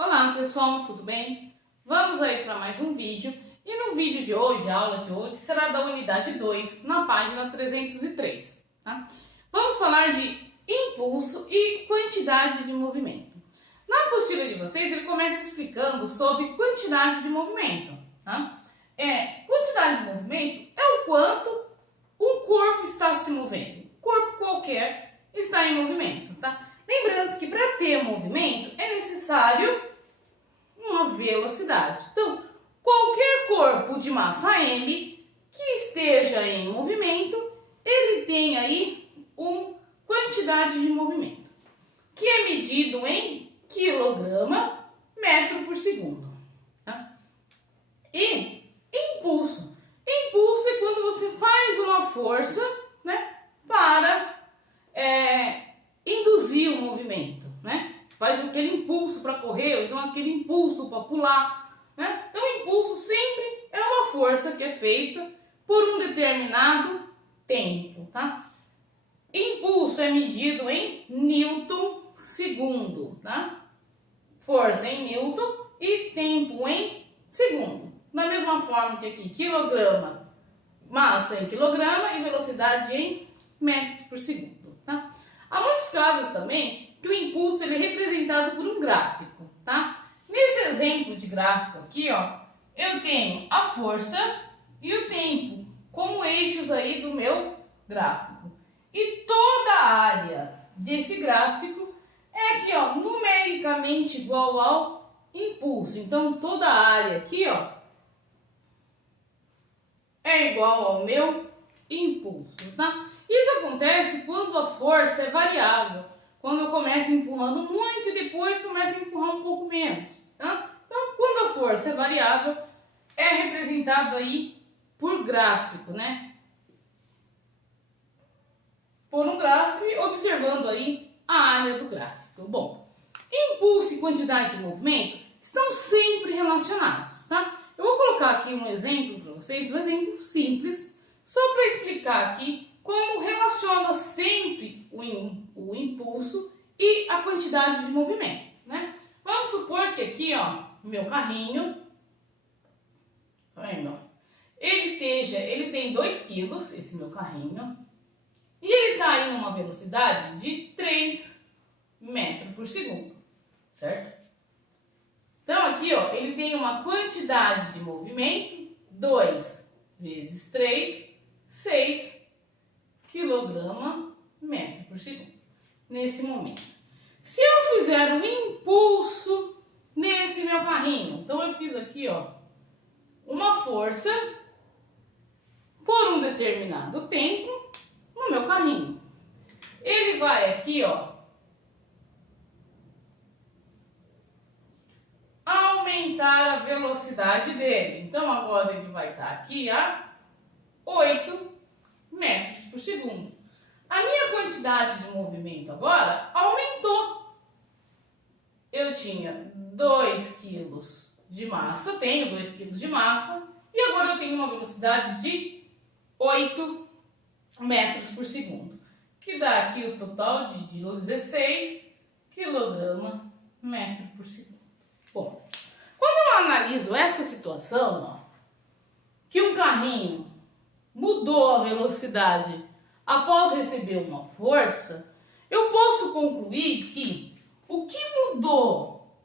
Olá pessoal, tudo bem? Vamos aí para mais um vídeo e no vídeo de hoje, a aula de hoje será da unidade 2, na página 303. Tá? Vamos falar de impulso e quantidade de movimento. Na apostila de vocês ele começa explicando sobre quantidade de movimento. Tá? Quantidade de movimento é o quanto um corpo está se movendo. Um corpo qualquer está em movimento. Tá? Lembrando que para ter movimento é necessário uma velocidade. Então, qualquer corpo de massa M que esteja em movimento, ele tem aí uma quantidade de movimento, que é medido em quilograma metro por segundo. Tá? E impulso. Impulso é quando você faz uma força, né, para induzir o movimento, né? Faz aquele impulso para correr, ou então aquele impulso para pular, né? Então, o impulso sempre é uma força que é feita por um determinado tempo, tá? Impulso é medido em Newton segundo, tá? Força em Newton e tempo em segundo. Da mesma forma que aqui, quilograma, massa em quilograma e velocidade em metros por segundo, tá? Há muitos casos também que o impulso ele é representado por um gráfico, tá? Nesse exemplo de gráfico aqui, ó, eu tenho a força e o tempo como eixos aí do meu gráfico. E toda a área desse gráfico é aqui, ó, numericamente igual ao impulso. Então, toda a área aqui, ó, é igual ao meu impulso, tá? Isso acontece quando a força é variável, quando eu começo empurrando muito e depois começo a empurrar um pouco menos, tá? Então, quando a força é variável, é representado aí por gráfico, né? Por um gráfico e observando aí a área do gráfico. Bom, impulso e quantidade de movimento estão sempre relacionados, tá? Eu vou colocar aqui um exemplo para vocês, um exemplo simples, só para explicar aqui como relaciona sempre o impulso e a quantidade de movimento, né? Vamos supor que aqui, ó, meu carrinho, tá vendo? Ele tem 2 quilos, esse meu carrinho, e ele está em uma velocidade de 3 metros por segundo, certo? Então aqui, ó, ele tem uma quantidade de movimento, 2 vezes 3, 6 quilograma metro por segundo, nesse momento. Se eu fizer um impulso nesse meu carrinho, então eu fiz aqui, ó, uma força por um determinado tempo no meu carrinho. Ele vai aqui, ó, aumentar a velocidade dele. Então agora ele vai estar aqui a 8 metros por segundo. A minha quantidade de movimento agora aumentou. Eu tinha 2 quilos de massa, tenho 2 quilos de massa, e agora eu tenho uma velocidade de 8 metros por segundo, que dá aqui o total de 16 quilograma metro por segundo. Bom, quando eu analiso essa situação, ó, que um carrinho mudou a velocidade após receber uma força, eu posso concluir que o que mudou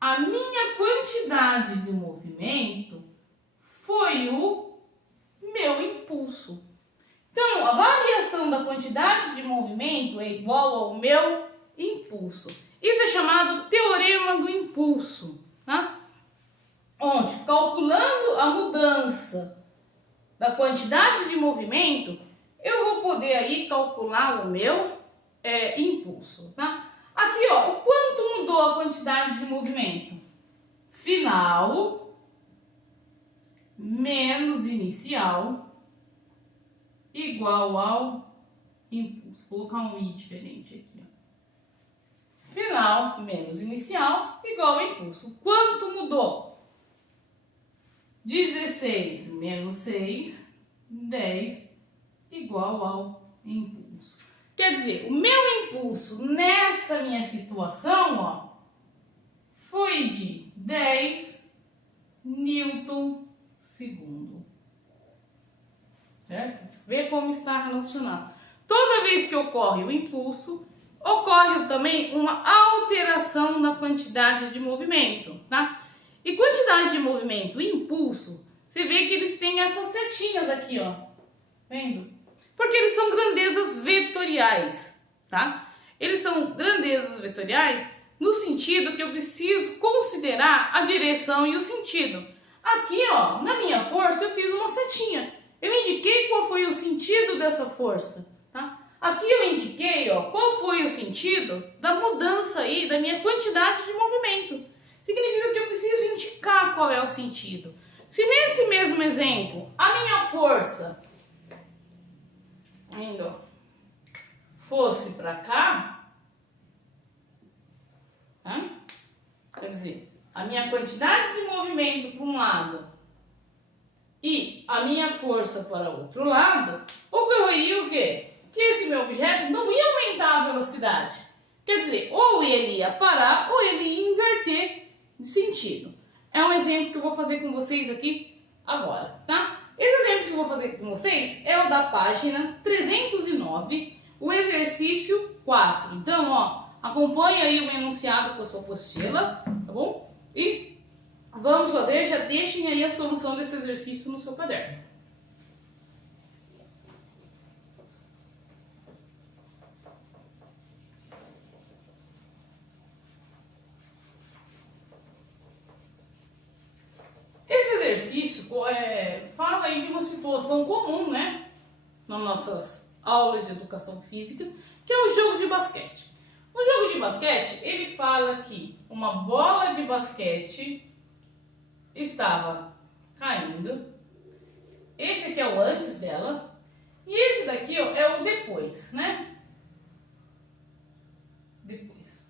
a minha quantidade de movimento foi o meu impulso. Então, a variação da quantidade de movimento é igual ao meu impulso. Isso é chamado teorema do impulso, tá? Onde, calculando a mudança da quantidade de movimento, eu vou poder aí calcular o meu impulso, tá? Aqui, ó, o quanto mudou a quantidade de movimento? Final menos inicial igual ao impulso. Vou colocar um i diferente aqui, ó. Final menos inicial igual ao impulso. Quanto mudou? 16 menos 6, 10, igual ao impulso. Quer dizer, o meu impulso nessa minha situação, ó, movimento segundo. Certo? Vê como está relacionado. Toda vez que ocorre o impulso, ocorre também uma alteração na quantidade de movimento, tá? E quantidade de movimento e impulso, você vê que eles têm essas setinhas aqui, ó. Vendo? Porque eles são grandezas vetoriais, tá? Eles são grandezas vetoriais no sentido que eu preciso considerar a direção e o sentido. Aqui, ó, na minha força, eu fiz uma setinha. Eu indiquei qual foi o sentido dessa força, tá? Aqui eu indiquei, ó, qual foi o sentido da mudança aí da minha quantidade de movimento. Significa que eu preciso indicar qual é o sentido. Se nesse mesmo exemplo, a minha força fosse para cá, tá? Quer dizer, a minha quantidade de movimento para um lado e a minha força para o outro lado, ocorreria o quê? Que esse meu objeto não ia aumentar a velocidade. Quer dizer, ou ele ia parar ou ele ia inverter de sentido. É um exemplo que eu vou fazer com vocês aqui agora, tá? Esse exemplo que eu vou fazer com vocês é o da página 309, o exercício 4. Então, ó, acompanha aí o enunciado com a sua apostila, tá bom? E vamos fazer, já deixem aí a solução desse exercício no seu caderno. Esse exercício fala aí de uma situação comum, né, nas nossas aulas de educação física, que é o jogo de basquete. O jogo de basquete, ele fala que uma bola de basquete estava caindo. Esse aqui é o antes dela. E esse daqui, ó, é o depois, né? Depois.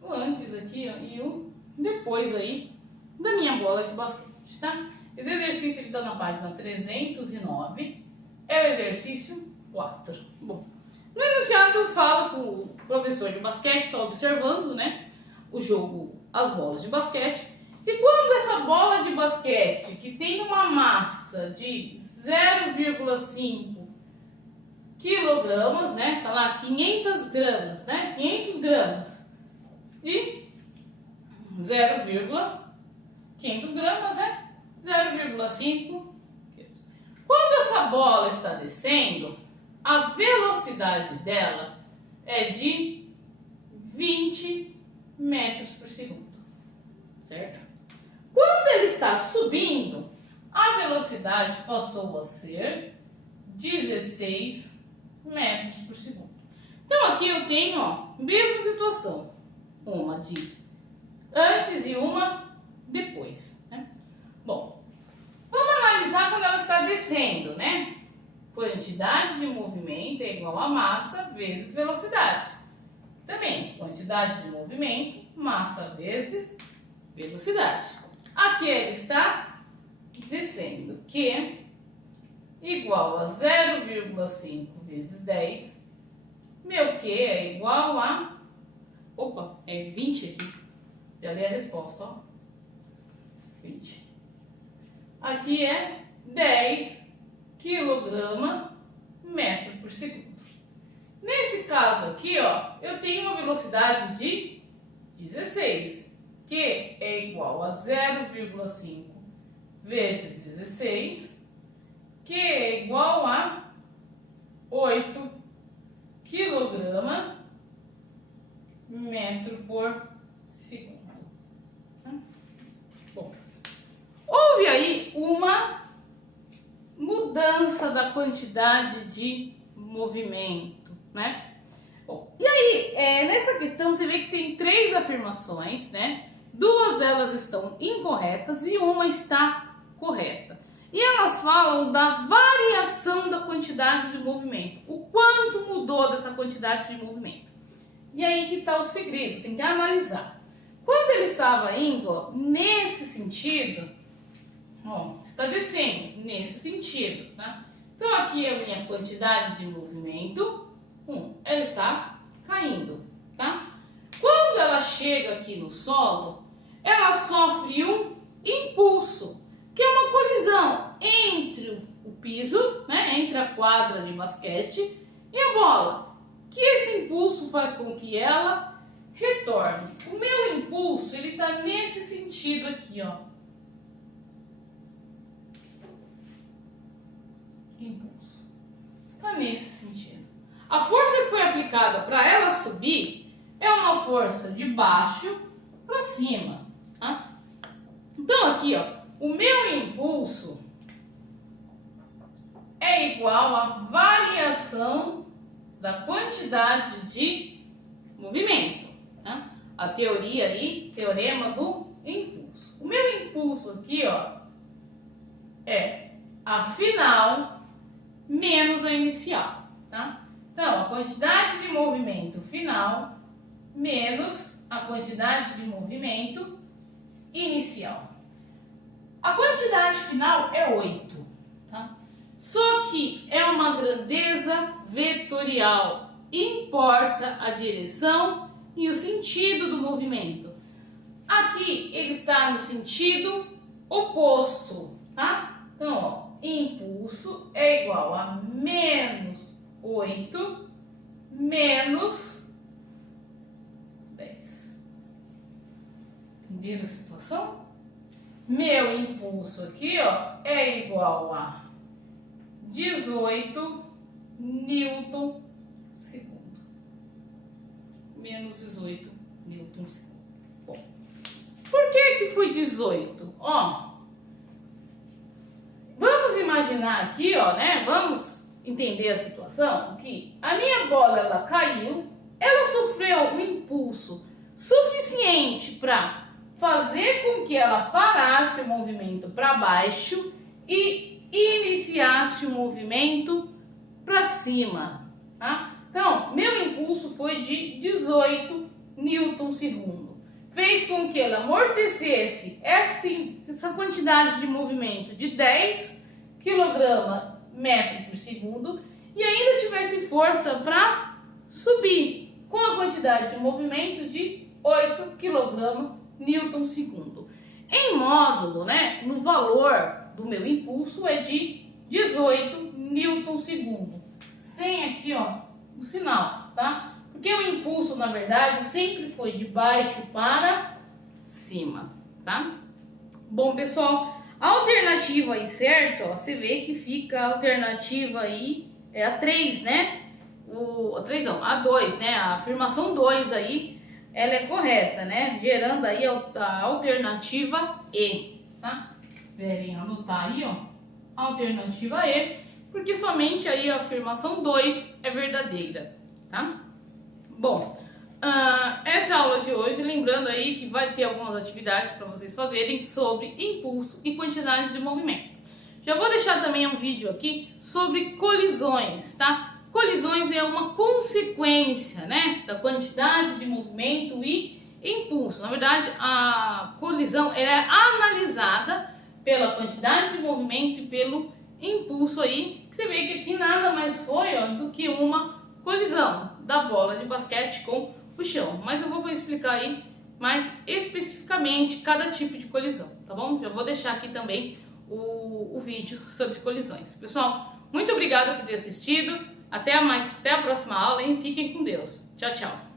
O antes aqui, ó, e o depois aí da minha bola de basquete, tá? Esse exercício ele está na página 309, é o exercício 4. Bom, no enunciado fala que o professor de basquete está observando, né, o jogo, as bolas de basquete, e quando essa bola de basquete, que tem uma massa de 0,5 quilogramas, né, tá lá 500 gramas, né, 500 gramas, e 500 gramas é 0,5 quilos. Quando essa bola está descendo, a velocidade dela é de 20 metros por segundo, certo? Quando ele está subindo, a velocidade passou a ser 16 metros por segundo. Então aqui eu tenho, ó, mesma situação, uma de antes e uma depois, né? Bom, vamos analisar quando ela está descendo, né? Quantidade de movimento é igual a massa vezes velocidade. Também, quantidade de movimento, massa vezes velocidade. Aqui ela está descendo, que é igual a 0,5 vezes 10. Meu Q é igual a... Opa, é 20 aqui. Já dei a resposta, ó. 20. Aqui é 10 quilograma metro por segundo. Nesse caso aqui, ó, eu tenho uma velocidade de 16, que é igual a 0,5 vezes 16, que é igual a 8 quilograma metro por segundo. Bom, houve aí uma mudança da quantidade de movimento, né? Bom, e aí, nessa questão você vê que tem 3 afirmações, né? 2 delas estão incorretas e uma está correta. E elas falam da variação da quantidade de movimento, o quanto mudou dessa quantidade de movimento. E aí que está o segredo, tem que analisar. Quando ele estava indo, ó, nesse sentido, ó, está descendo nesse sentido, tá? Então aqui é a minha quantidade de movimento, ela está caindo, tá? Quando ela chega aqui no solo, ela sofre um impulso, que é uma colisão entre o piso, né, entre a quadra de basquete e a bola, que esse impulso faz com que ela retorne. O meu impulso, ele está nesse sentido aqui, ó. Impulso. Está nesse sentido. A força que foi aplicada para ela subir é uma força de baixo para cima, tá? Então aqui, ó, o meu impulso é igual à variação da quantidade de movimento, tá? A teoria aí, teorema do impulso. O meu impulso aqui, ó, é a final menos a inicial, tá? Então, a quantidade de movimento final menos a quantidade de movimento inicial. A quantidade final é 8, tá? Só que é uma grandeza vetorial. Importa a direção e o sentido do movimento. Aqui ele está no sentido oposto, tá? Então, ó, impulso é igual a menos 8 menos 10. Entenderam a situação? Meu impulso aqui, ó, é igual a 18 newton segundo. Menos 18 newton segundo. Bom, por que foi 18? Ó, vamos imaginar aqui, ó, né? Vamos entender a situação que a minha bola, ela caiu, ela sofreu um impulso suficiente para fazer com que ela parasse o movimento para baixo e iniciasse o movimento para cima, tá? Então, meu impulso foi de 18 newton segundo. Fez com que ela amortecesse essa quantidade de movimento de 10 kg metro por segundo e ainda tivesse força para subir com a quantidade de movimento de 8 kg newton segundo. Em módulo, né, no valor do meu impulso é de 18 newton segundo. Sem aqui, ó, o sinal, tá? Porque o impulso, na verdade, sempre foi de baixo para cima, tá? Bom, pessoal, a alternativa aí, certo? Ó, você vê que fica a alternativa aí, é a 3, né? A 3 não, a 2, né? A afirmação 2 aí, ela é correta, né? Gerando aí a alternativa E, tá? Esperem anotar aí, ó, a alternativa E, porque somente aí a afirmação 2 é verdadeira, tá? Bom, essa aula de hoje, lembrando aí que vai ter algumas atividades para vocês fazerem sobre impulso e quantidade de movimento. Já vou deixar também um vídeo aqui sobre colisões, tá? Colisões é uma consequência, né, da quantidade de movimento e impulso. Na verdade, a colisão ela é analisada pela quantidade de movimento e pelo impulso aí. Você vê que aqui nada mais foi, ó, do que uma colisão da bola de basquete com o chão. Mas eu vou explicar aí mais especificamente cada tipo de colisão, tá bom? Já vou deixar aqui também o vídeo sobre colisões. Pessoal, muito obrigada por ter assistido. Até a próxima aula, hein? Fiquem com Deus. Tchau, tchau.